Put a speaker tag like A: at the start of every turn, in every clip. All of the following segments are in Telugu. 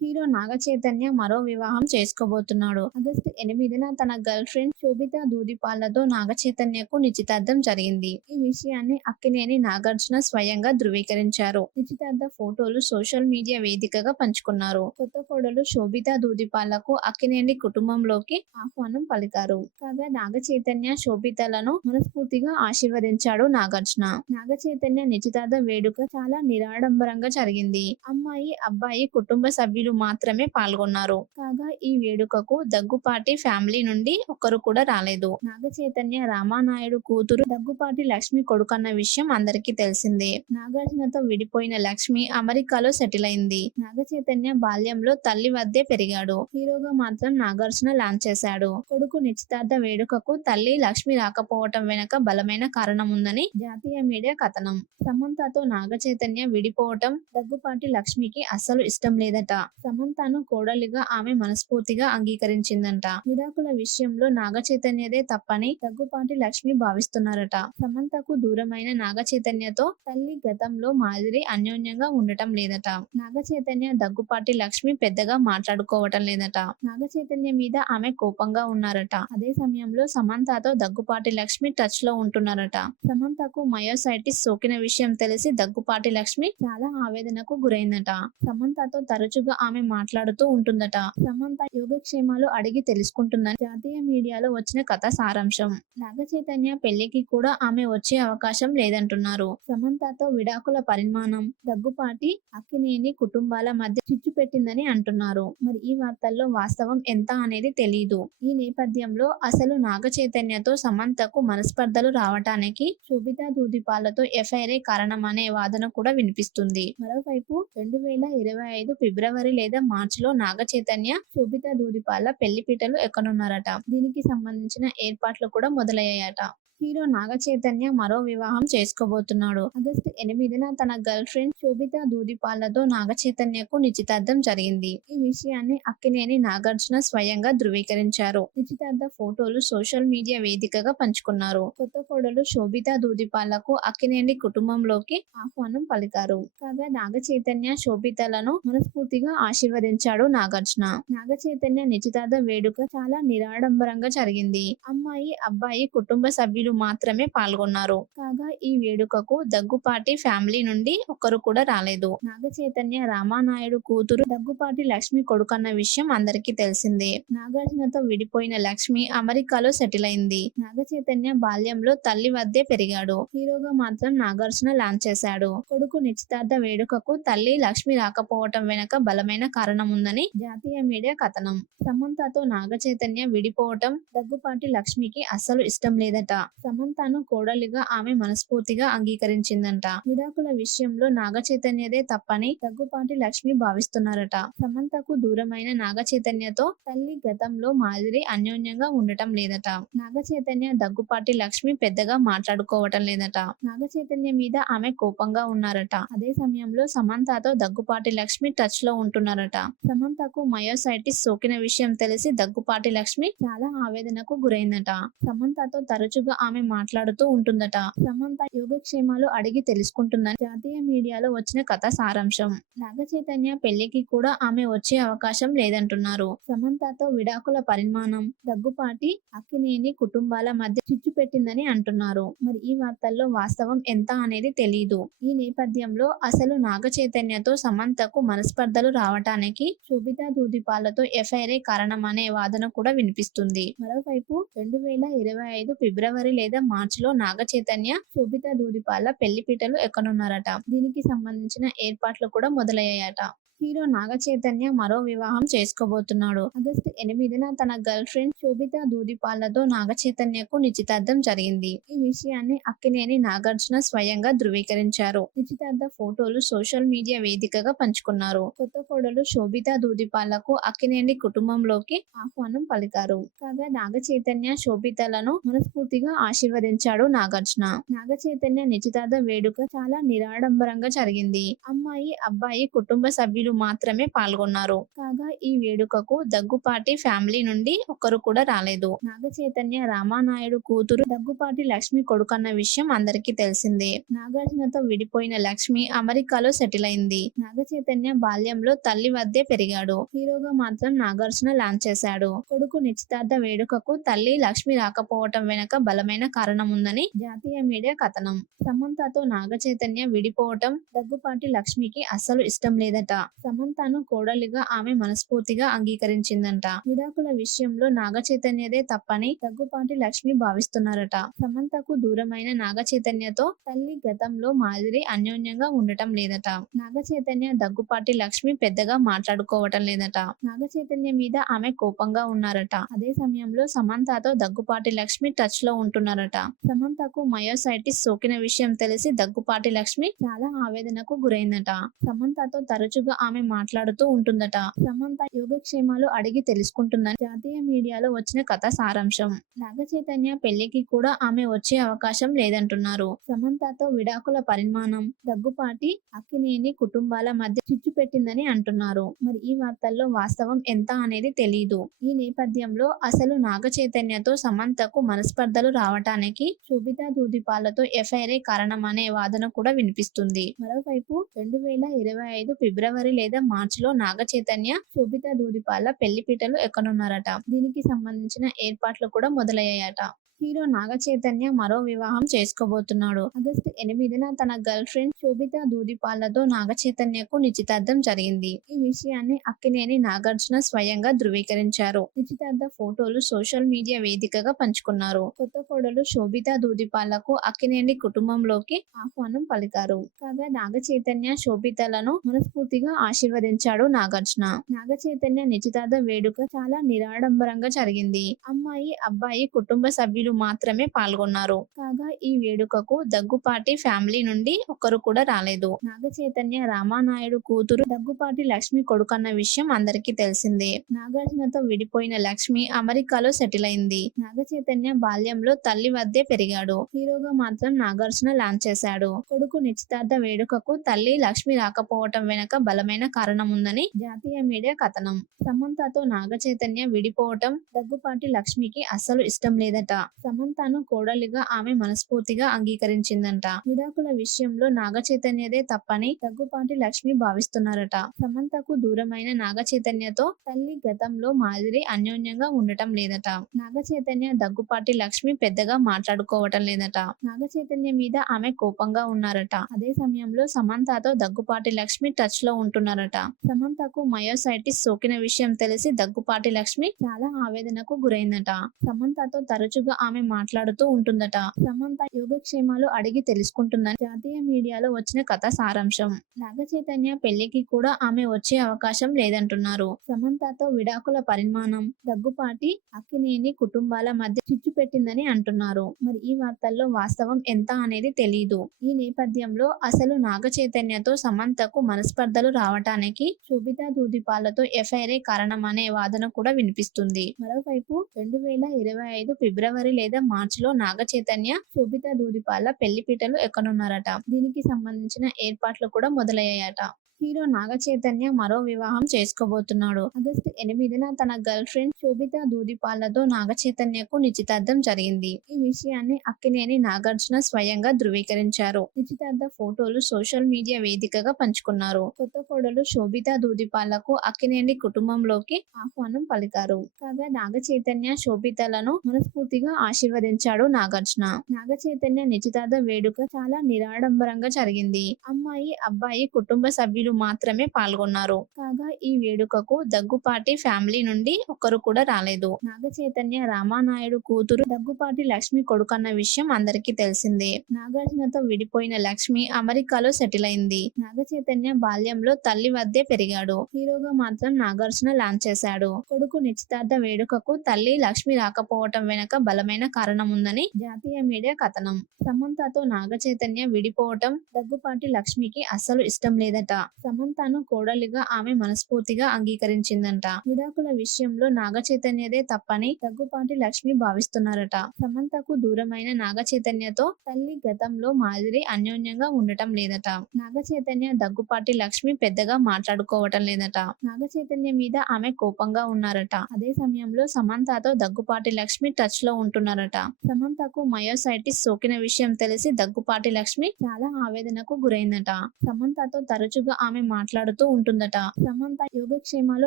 A: హీరో నాగ చైతన్య మరో వివాహం చేసుకోబోతున్నాడు. ఆగస్టు ఎనిమిదిన తన గర్ల్ ఫ్రెండ్ శోభిత దూదిపాళ్ళతో నాగ చైతన్యకు నిశ్చితార్థం జరిగింది. ఈ విషయాన్ని అక్కినేని నాగార్జున స్వయంగా ధృవీకరించారు. నిశ్చితార్థ ఫోటోలు సోషల్ మీడియా వేదికగా పంచుకున్నారు. కొత్త కోడలు శోభిత దూదిపాళ్ళకు అక్కినేని కుటుంబంలోకి ఆహ్వానం పలికారు. కాగా నాగ చైతన్య శోభితలను మనస్ఫూర్తిగా ఆశీర్వదించాడు నాగార్జున. నాగ చైతన్య నిశ్చితార్థ వేడుక చాలా నిరాడంబరంగా జరిగింది. అమ్మాయి అబ్బాయి కుటుంబ సభ్యులు మాత్రమే పాల్గొన్నారు. కాగా ఈ వేడుకకు దగ్గుపాటి ఫ్యామిలీ నుండి ఒక్కరు కూడా రాలేదు. నాగ చైతన్య రామానాయుడు కూతురు దగ్గుపాటి లక్ష్మి కొడుకన్న విషయం అందరికీ తెలిసిందే. నాగార్జునతో విడిపోయిన లక్ష్మి అమెరికాలో సెటిల్ అయింది. నాగ చైతన్య బాల్యంలో తల్లి వద్దే పెరిగాడు. హీరోగా మాత్రం నాగార్జున లాంచ్ చేశాడు. కొడుకు నిశ్చితార్థ వేడుకకు తల్లి లక్ష్మి రాకపోవటం వెనక బలమైన కారణం ఉందని జాతీయ మీడియా కథనం. సమంతతో నాగ చైతన్య విడిపోవటం దగ్గుపాటి లక్ష్మికి అస్సలు ఇష్టం లేదట. సమంతను కోడలిగా ఆమె మనస్ఫూర్తిగా అంగీకరించిందంట. విడాకుల విషయంలో నాగ చైతన్యదే తప్పని దగ్గుపాటి లక్ష్మి భావిస్తున్నారట. సమంతకు దూరమైన నాగ చైతన్యతో తల్లి గతంలో మాదిరి అన్యోన్యంగా ఉండటం లేదట. నాగ చైతన్య దగ్గుపాటి లక్ష్మి పెద్దగా మాట్లాడుకోవటం లేదట. నాగ చైతన్య మీద ఆమె కోపంగా ఉన్నారట. అదే సమయంలో సమంతతో దగ్గుపాటి లక్ష్మి టచ్లో ఉంటున్నారట. సమంతకు మయోసైటిస్ సోకిన విషయం తెలిసి దగ్గుపాటి లక్ష్మి చాలా ఆవేదనకు గురైందట. సమంతతో తరచుగా ఆమె మాట్లాడుతూ ఉంటుందట. సమంత యోగక్షేమాలు అడిగి తెలుసుకుంటుందని జాతీయ మీడియాలో వచ్చిన కథ సారాంశం. నాగ చైతన్య పెళ్ళికి కూడా ఆమె వచ్చే అవకాశం లేదంటున్నారు. సమంతతో విడాకుల పరిమాణం దగ్గుపాటి అక్కినేని కుటుంబాల మధ్య చిచ్చు పెట్టిందని అంటున్నారు. మరి ఈ వార్తల్లో వాస్తవం ఎంత అనేది తెలియదు ఈ నేపథ్యంలో అసలు నాగ చైతన్యతో సమంతకు మనస్పర్ధలు రావటానికి శోభితా దూదిపాలతో ఎఫ్ఐఆర్ కారణమనే వాదన కూడా వినిపిస్తుంది. మరోవైపు రెండు వేల ఇరవై ఐదు ఫిబ్రవరి లేదా మార్చిలో నాగ చైతన్య శోభితా దూదిపాల పెళ్ళిపీటలు ఎక్కనున్నారట. దీనికి సంబంధించిన ఏర్పాట్లు కూడా మొదలయ్యాయట. హీరో నాగ చైతన్య మరో వివాహం చేసుకోబోతున్నాడు. ఆగస్టు ఎనిమిదిన తన గర్ల్ ఫ్రెండ్ శోభిత దూదిపాళ్ళతో నాగ చైతన్యకు నిశ్చితార్థం జరిగింది. ఈ విషయాన్ని అక్కినేని నాగార్జున స్వయంగా ధృవీకరించారు. నిశ్చితార్థ ఫోటోలు సోషల్ మీడియా వేదికగా పంచుకున్నారు. కొత్త కోడలు శోభిత దూదిపాళ్ళకు అక్కినేని కుటుంబంలోకి ఆహ్వానం పలికారు. కాగా నాగ చైతన్య శోభితలను మనస్ఫూర్తిగా ఆశీర్వదించాడు నాగార్జున. నాగ చైతన్య నిశ్చితార్థ వేడుక చాలా నిరాడంబరంగా జరిగింది. అమ్మాయి అబ్బాయి కుటుంబ సభ్యులు మాత్రమే పాల్గొన్నారు. కాగా ఈ వేడుకకు దగ్గుపాటి ఫ్యామిలీ నుండి ఒక్కరు కూడా రాలేదు. నాగ చైతన్య రామానాయుడు కూతురు దగ్గుపాటి లక్ష్మి కొడుకన్న విషయం అందరికీ తెలిసిందే. నాగార్జునతో విడిపోయిన లక్ష్మి అమెరికాలో సెటిల్ అయింది. నాగ చైతన్య బాల్యంలో తల్లి వద్దే పెరిగాడు. హీరోగా మాత్రం నాగార్జున లాంచ్ చేశాడు. కొడుకు నిశ్చితార్థ వేడుకకు తల్లి లక్ష్మి రాకపోవటం వెనక బలమైన కారణం ఉందని జాతీయ మీడియా కథనం. సమంతతో నాగ చైతన్య విడిపోవటం దగ్గుపాటి లక్ష్మికి అస్సలు ఇష్టం లేదట. సమంతను కోడలిగా ఆమె మనస్ఫూర్తిగా అంగీకరించిందంట. విడాకుల విషయంలో నాగ చైతన్యదే తప్పని దగ్గుపాటి లక్ష్మి భావిస్తున్నారట. సమంతకు దూరమైన నాగ చైతన్యతో తల్లి గతంలో మాదిరి అన్యోన్యంగా ఉండటం లేదట. నాగ చైతన్య దగ్గుపాటి లక్ష్మి పెద్దగా మాట్లాడుకోవటం లేదట. నాగ చైతన్య మీద ఆమె కోపంగా ఉన్నారట. అదే సమయంలో సమంతతో దగ్గుపాటి లక్ష్మి టచ్లో ఉంటున్నారట. సమంతకు మయోసైటిస్ సోకిన విషయం తెలిసి దగ్గుపాటి లక్ష్మి చాలా ఆవేదనకు గురైందట. సమంతతో తరచుగా ఆమె మాట్లాడుతూ ఉంటుందట. సమంత యోగక్షేమాలు అడిగి తెలుసుకుంటుందని జాతీయ మీడియాలో వచ్చిన కథ సారాంశం. నాగ చైతన్య పెళ్ళికి కూడా ఆమె వచ్చే అవకాశం లేదంటున్నారు. సమంతతో విడాకుల పరిమాణం దగ్గుపాటి అక్కినేని కుటుంబాల మధ్య చిచ్చు పెట్టిందని అంటున్నారు. మరి ఈ వార్తల్లో వాస్తవం ఎంత అనేది తెలియదు ఈ నేపథ్యంలో అసలు నాగ చైతన్యతో సమంతకు మనస్పర్ధలు రావటానికి శోభితా దూదిపాలతో ఎఫ్ఐఆర్ కారణమనే వాదన కూడా వినిపిస్తుంది. మరోవైపు రెండు వేల ఇరవై ఐదు ఫిబ్రవరి లేదా మార్చిలో నాగ చైతన్య శోభితా దూదిపాల పెళ్ళిపీటలు ఎక్కనున్నారట. దీనికి సంబంధించిన ఏర్పాట్లు కూడా మొదలయ్యాయట. హీరో నాగ చైతన్య మరో వివాహం చేసుకోబోతున్నాడు. ఆగస్టు ఎనిమిదిన తన గర్ల్ ఫ్రెండ్ శోభిత దూదిపాళ్ళతో నాగ చైతన్యకు నిశ్చితార్థం జరిగింది. ఈ విషయాన్ని అక్కినేని నాగార్జున స్వయంగా ధృవీకరించారు. నిశ్చితార్థ ఫోటోలు సోషల్ మీడియా వేదికగా పంచుకున్నారు. కొత్త కోడలు శోభిత దూదిపాళ్ళకు అక్కినేని కుటుంబంలోకి ఆహ్వానం పలికారు. కాగా నాగ చైతన్య శోభితలను మనస్ఫూర్తిగా ఆశీర్వదించాడు నాగార్జున. నాగ చైతన్య నిశ్చితార్థ వేడుక చాలా నిరాడంబరంగా జరిగింది. అమ్మాయి అబ్బాయి కుటుంబ సభ్యులు సభ్యులు మాత్రమే పాల్గొన్నారు. కాగా ఈ వేడుకకు దగ్గుపాటి ఫ్యామిలీ నుండి ఒక్కరు కూడా రాలేదు. నాగ చైతన్య రామానాయుడు కూతురు దగ్గుపాటి లక్ష్మి కొడుకన్న విషయం అందరికీ తెలిసిందే. నాగార్జునతో విడిపోయిన లక్ష్మి అమెరికాలో సెటిల్ అయింది. నాగ చైతన్య బాల్యంలో తల్లి వద్దే పెరిగాడు. హీరోగా మాత్రం నాగార్జున లాంచ్ చేశాడు. కొడుకు నిశ్చితార్థ వేడుకకు తల్లి లక్ష్మి రాకపోవటం వెనక బలమైన కారణం ఉందని జాతీయ మీడియా కథనం. సమంతతో నాగ చైతన్య విడిపోవటం దగ్గుపాటి లక్ష్మికి అస్సలు ఇష్టం లేదట. సమంతను కోడలిగా ఆమె మనస్ఫూర్తిగా అంగీకరించిందంట. విడాకుల విషయంలో నాగ చైతన్యదే తప్పని దగ్గుపాటి లక్ష్మి భావిస్తున్నారట. సమంతకు దూరమైన నాగ చైతన్యతో తల్లి గతంలో మాదిరి అన్యోన్యంగా ఉండటం లేదట. నాగ చైతన్య దగ్గుపాటి లక్ష్మి పెద్దగా మాట్లాడుకోవటం లేదట. నాగ చైతన్య మీద ఆమె కోపంగా ఉన్నారట. అదే సమయంలో సమంతతో దగ్గుపాటి లక్ష్మి టచ్లో ఉంటున్నారట. సమంతకు మయోసైటిస్ సోకిన విషయం తెలిసి దగ్గుపాటి లక్ష్మి చాలా ఆవేదనకు గురైందట. సమంతతో తరచుగా ఆమె మాట్లాడుతూ ఉంటుందట. సమంత యోగక్షేమాలు అడిగి తెలుసుకుంటుందని జాతీయ మీడియాలో వచ్చిన కథ సారాంశం. నాగ చైతన్య పెళ్ళికి కూడా ఆమె వచ్చే అవకాశం లేదంటున్నారు. సమంతతో విడాకుల పరిమాణం దగ్గుపాటి అక్కినేని కుటుంబాల మధ్య చిచ్చు పెట్టిందని అంటున్నారు. మరి ఈ వార్తల్లో వాస్తవం ఎంత అనేది తెలియదు ఈ నేపథ్యంలో అసలు నాగ చైతన్యతో సమంతకు మనస్పర్ధలు రావటానికి శోభితా దూదిపాలతో ఎఫ్ఐఆర్ కారణమనే వాదన కూడా వినిపిస్తుంది. మరోవైపు రెండు వేల ఇరవై ఐదు ఫిబ్రవరి లేదా మార్చిలో నాగ చైతన్య శోభితా దూదిపాల పెళ్ళిపీటలు ఎక్కనున్నారట. దీనికి సంబంధించిన ఏర్పాట్లు కూడా మొదలయ్యాయట. హీరో నాగ చైతన్య మరో వివాహం చేసుకోబోతున్నాడు. ఆగస్టు ఎనిమిదిన తన గర్ల్ ఫ్రెండ్ శోభితా దూదిపాలతో నాగ చైతన్యకు నిశ్చితార్థం జరిగింది. ఈ విషయాన్ని అక్కినేని నాగార్జున స్వయంగా ధృవీకరించారు. నిశ్చితార్థ ఫోటోలు సోషల్ మీడియా వేదికగా పంచుకున్నారు. కొత్త కోడలు శోభితా దూదిపాలకు అక్కినేని కుటుంబంలోకి ఆహ్వానం పలికారు. కాగా నాగ చైతన్య శోభితలను మనస్ఫూర్తిగా ఆశీర్వదించాడు నాగార్జున. నాగ చైతన్య నిశ్చితార్థ వేడుక చాలా నిరాడంబరంగా జరిగింది. అమ్మాయి అబ్బాయి కుటుంబ సభ్యులు మాత్రమే పాల్గొన్నారు. కాగా ఈ వేడుకకు దగ్గుపాటి ఫ్యామిలీ నుండి ఒక్కరు కూడా రాలేదు. నాగ చైతన్య రామానాయుడు కూతురు దగ్గుపాటి లక్ష్మి కొడుకన్న విషయం అందరికీ తెలిసిందే. నాగార్జునతో విడిపోయిన లక్ష్మి అమెరికాలో సెటిల్ అయింది. నాగ చైతన్య బాల్యంలో తల్లి వద్దే పెరిగాడు. హీరోగా మాత్రం నాగార్జున లాంచ్ చేశాడు. కొడుకు నిశ్చితార్థ వేడుకకు తల్లి లక్ష్మి రాకపోవటం వెనక బలమైన కారణం ఉందని జాతీయ మీడియా కథనం. సమంతతో నాగ చైతన్య విడిపోవటం దగ్గుపాటి లక్ష్మికి అస్సలు ఇష్టం లేదట. సమంతను కోడలిగా ఆమె మనస్ఫూర్తిగా అంగీకరించిందంట. విడాకుల విషయంలో నాగ చైతన్యదే తప్పని దగ్గుపాటి లక్ష్మి భావిస్తున్నారట. సమంతకు దూరమైన నాగ చైతన్యతో తల్లి గతంలో మాదిరి అన్యోన్యంగా ఉండటం లేదట. నాగ చైతన్య దగ్గుపాటి లక్ష్మి పెద్దగా మాట్లాడుకోవటం లేదట. నాగ చైతన్య మీద ఆమె కోపంగా ఉన్నారట. అదే సమయంలో సమంతతో దగ్గుపాటి లక్ష్మి టచ్లో ఉంటున్నారట. సమంతకు మయోసైటిస్ సోకిన విషయం తెలిసి దగ్గుపాటి లక్ష్మి చాలా ఆవేదనకు గురైందట. సమంతతో తరచుగా ఆమె మాట్లాడుతూ ఉంటుందట. సమంత యోగక్షేమాలు అడిగి తెలుసుకుంటుందని జాతీయ మీడియాలో వచ్చిన కథ సారాంశం. నాగ చైతన్య పెళ్ళికి కూడా ఆమె వచ్చే అవకాశం లేదంటున్నారు. సమంతతో విడాకుల పరిమాణం దగ్గుపాటి అక్కినేని కుటుంబాల మధ్య చిచ్చు పెట్టిందని అంటున్నారు. మరి ఈ వార్తల్లో వాస్తవం ఎంత అనేది తెలియదు ఈ నేపథ్యంలో అసలు నాగ చైతన్యతో సమంతకు మనస్పర్ధలు రావటానికి శోభితా దూదిపాలతో ఎఫ్ఐఆర్ కారణమనే వాదన కూడా వినిపిస్తుంది. మరోవైపు రెండు వేల ఇరవై ఐదు ఫిబ్రవరి లేదా మార్చిలో నాగ చైతన్య శోభితా దూదిపాల పెళ్ళిపీటలు ఎక్కనున్నారట. దీనికి సంబంధించిన ఏర్పాట్లు కూడా మొదలయ్యాయట. హీరో నాగ చైతన్య మరో వివాహం చేసుకోబోతున్నాడు. ఆగస్టు ఎనిమిదిన తన గర్ల్ ఫ్రెండ్ శోభితా దూదిపాలతో నాగ చైతన్యకు నిశ్చితార్థం జరిగింది. ఈ విషయాన్ని అక్కినేని నాగార్జున స్వయంగా ధృవీకరించారు. నిశ్చితార్థ ఫోటోలు సోషల్ మీడియా వేదికగా పంచుకున్నారు. కొత్త కోడలు శోభితా దూదిపాలకు అక్కినేని కుటుంబంలోకి ఆహ్వానం పలికారు. కాగా నాగ చైతన్య శోభితలను మనస్ఫూర్తిగా ఆశీర్వదించాడు నాగార్జున. నాగ చైతన్య నిశ్చితార్థ వేడుక చాలా నిరాడంబరంగా జరిగింది. అమ్మాయి అబ్బాయి కుటుంబ సభ్యులు మాత్రమే పాల్గొన్నారు. కాగా ఈ వేడుకకు దగ్గుపాటి ఫ్యామిలీ నుండి ఒక్కరు కూడా రాలేదు. నాగ చైతన్య రామానాయుడు కూతురు దగ్గుపాటి లక్ష్మి కొడుకన్న విషయం అందరికీ తెలిసిందే. నాగార్జునతో విడిపోయిన లక్ష్మి అమెరికాలో సెటిల్ అయింది. నాగ చైతన్య బాల్యంలో తల్లి వద్దే పెరిగాడు. హీరోగా మాత్రం నాగార్జున లాంచ్ చేశాడు. కొడుకు నిశ్చితార్థ వేడుకకు తల్లి లక్ష్మి రాకపోవటం వెనక బలమైన కారణం ఉందని జాతీయ మీడియా కథనం. సమంతతో నాగ చైతన్య విడిపోవటం దగ్గుపాటి లక్ష్మికి అస్సలు ఇష్టం లేదట. సమంతను కోడలిగా ఆమె మనస్ఫూర్తిగా అంగీకరించిందంట. విడాకుల విషయంలో నాగ చైతన్యదే తప్పని దగ్గుపాటి లక్ష్మి భావిస్తున్నారట. సమంతకు దూరమైన నాగ చైతన్యతో తల్లి గతంలో మాదిరి అన్యోన్యంగా ఉండటం లేదట. నాగ చైతన్య దగ్గుపాటి లక్ష్మి పెద్దగా మాట్లాడుకోవటం లేదట. నాగ చైతన్య మీద ఆమె కోపంగా ఉన్నారట. అదే సమయంలో సమంతతో దగ్గుపాటి లక్ష్మి టచ్లో ఉంటున్నారట. సమంతకు మయోసైటిస్ సోకిన విషయం తెలిసి దగ్గుపాటి లక్ష్మి చాలా ఆవేదనకు గురైందట. సమంతతో తరచుగా ఆమె మాట్లాడుతూ ఉంటుందట. సమంత యోగక్షేమాలు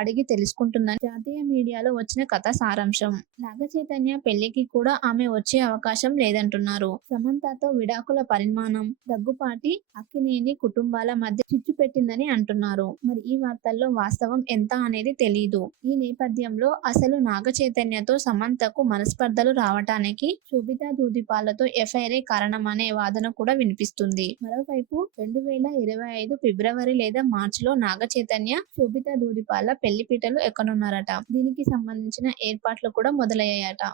A: అడిగి తెలుసుకుంటుందని జాతీయ మీడియాలో వచ్చిన కథ సారాంశం. నాగ చైతన్య పెళ్ళికి కూడా ఆమె వచ్చే అవకాశం లేదంటున్నారు. సమంతతో విడాకుల పరిమాణం దగ్గుపాటి అక్కినేని కుటుంబాల మధ్య చిచ్చు పెట్టిందని అంటున్నారు. మరి ఈ వార్తల్లో వాస్తవం ఎంత అనేది తెలియదు ఈ నేపథ్యంలో అసలు నాగ చైతన్యతో సమంతకు మనస్పర్ధలు రావటానికి శోభితా దూదిపాలతో ఎఫ్ఐఆర్ కారణమనే వాదన కూడా వినిపిస్తుంది. మరోవైపు రెండు వేల ఇరవై ఐదు ఫిబ్రవరి లేదా మార్చిలో నాగ చైతన్య శోభితా దూదిపాల పెళ్ళిపీటలు ఎక్కనున్నారట. దీనికి సంబంధించిన ఏర్పాట్లు కూడా మొదలయ్యాయట.